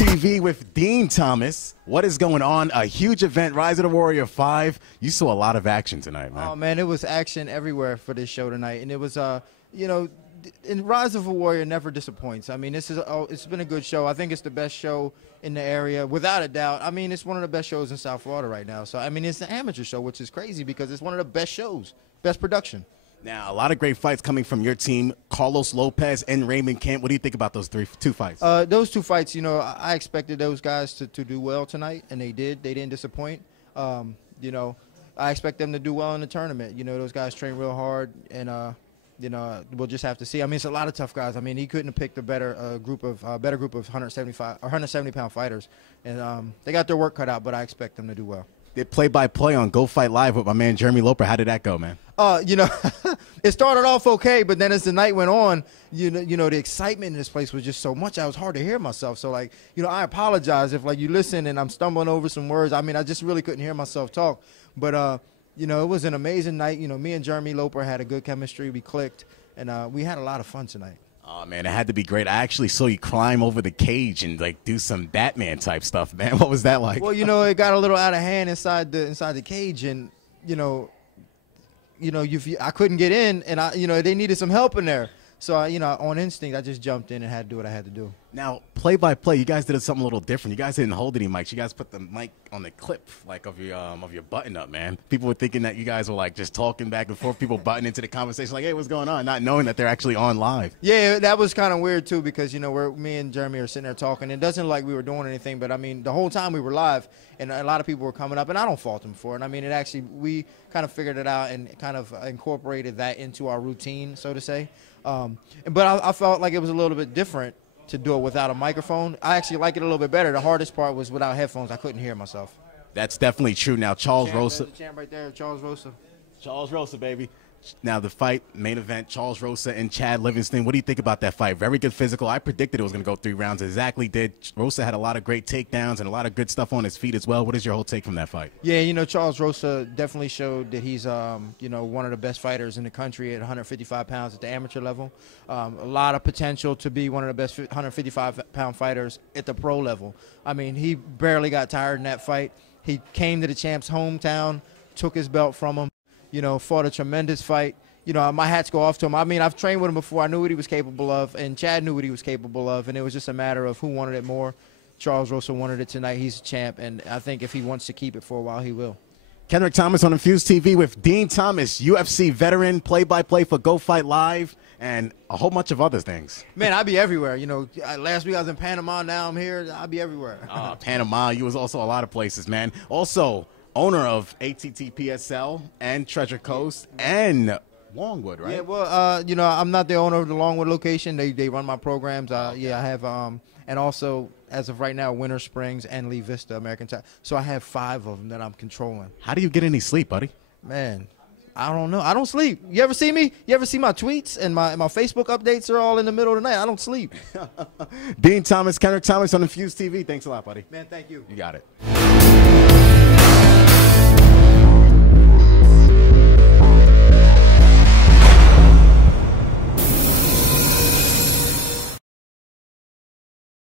TV with Dean Thomas. What is going on? A huge event, Rise of the Warrior 5. You saw a lot of action tonight, man. Oh, man, it was action everywhere for this show tonight. And it was, you know, and Rise of a Warrior never disappoints. I mean, it's been a good show. I think it's the best show in the area, without a doubt. I mean, it's one of the best shows in South Florida right now. So, I mean, it's an amateur show, which is crazy because it's one of the best shows, best production. Now, a lot of great fights coming from your team, Carlos Lopez and Raymond Kent. What do you think about those two fights? Those two fights, you know, I expected those guys to do well tonight, and they did. They didn't disappoint. You know, I expect them to do well in the tournament. You know, those guys train real hard, and you know, we'll just have to see. I mean, it's a lot of tough guys. I mean, he couldn't have picked a better group of 170-pound fighters, and they got their work cut out. But I expect them to do well. Did play-by-play on Go Fight Live with my man Jeremy Loper. How did that go, man? You know, it started off okay, but then as the night went on, you know, the excitement in this place was just so much. I was hard to hear myself. So, like, you know, I apologize if, like, you listen and I'm stumbling over some words. I mean, I just really couldn't hear myself talk. But, you know, it was an amazing night. You know, me and Jeremy Loper had a good chemistry. We clicked, and we had a lot of fun tonight. Oh, man, it had to be great. I actually saw you climb over the cage and, like, do some Batman-type stuff, man. What was that like? Well, you know, it got a little out of hand inside the cage, and, you know, I couldn't get in, and you know, they needed some help in there. So, you know, on instinct, I just jumped in and had to do what I had to do. Now, play-by-play, you guys did something a little different. You guys didn't hold any mics. You guys put the mic on the clip, like, of your button-up, man. People were thinking that you guys were, like, just talking back and forth, people butting into the conversation, like, hey, what's going on, not knowing that they're actually on live. Yeah, that was kind of weird, too, because, you know, me and Jeremy are sitting there talking. It doesn't look like we were doing anything, but, I mean, the whole time we were live, and a lot of people were coming up, and I don't fault them for it. I mean, we kind of figured it out and kind of incorporated that into our routine, so to say. But I felt like it was a little bit different to do it without a microphone. I actually like it a little bit better. The hardest part was without headphones. I couldn't hear myself. That's definitely true. Now, Charles Rosa. The champ right there, Charles Rosa. Charles Rosa, baby. Now, the fight, main event, Charles Rosa and Chad Livingston. What do you think about that fight? Very good physical. I predicted it was going to go 3 rounds. It exactly did. Rosa had a lot of great takedowns and a lot of good stuff on his feet as well. What is your whole take from that fight? Yeah, you know, Charles Rosa definitely showed that he's, you know, one of the best fighters in the country at 155 pounds at the amateur level. A lot of potential to be one of the best 155-pound fighters at the pro level. I mean, he barely got tired in that fight. He came to the champ's hometown, took his belt from him. You know, fought a tremendous fight. You know, my hats go off to him. I mean, I've trained with him before. I knew what he was capable of, and Chad knew what he was capable of, and it was just a matter of who wanted it more. Charles Rosa wanted it tonight. He's a champ, and I think if he wants to keep it for a while, he will. Kenrick Thomas on Infused TV with Dean Thomas, UFC veteran, play-by-play for Go Fight Live, and a whole bunch of other things. Man, I'll be everywhere. You know, last week I was in Panama. Now I'm here. I'll be everywhere. Panama. You was also a lot of places, man. Also, owner of ATT PSL and Treasure Coast and Longwood, right? Yeah, well, you know, I'm not the owner of the Longwood location. They run my programs. Yeah, I have, and also, as of right now, Winter Springs and Lee Vista, American Time. So I have 5 of them that I'm controlling. How do you get any sleep, buddy? Man, I don't know. I don't sleep. You ever see me? You ever see my tweets and my Facebook updates are all in the middle of the night? I don't sleep. Dean Thomas, Kenrick Thomas on Infused TV. Thanks a lot, buddy. Man, thank you. You got it.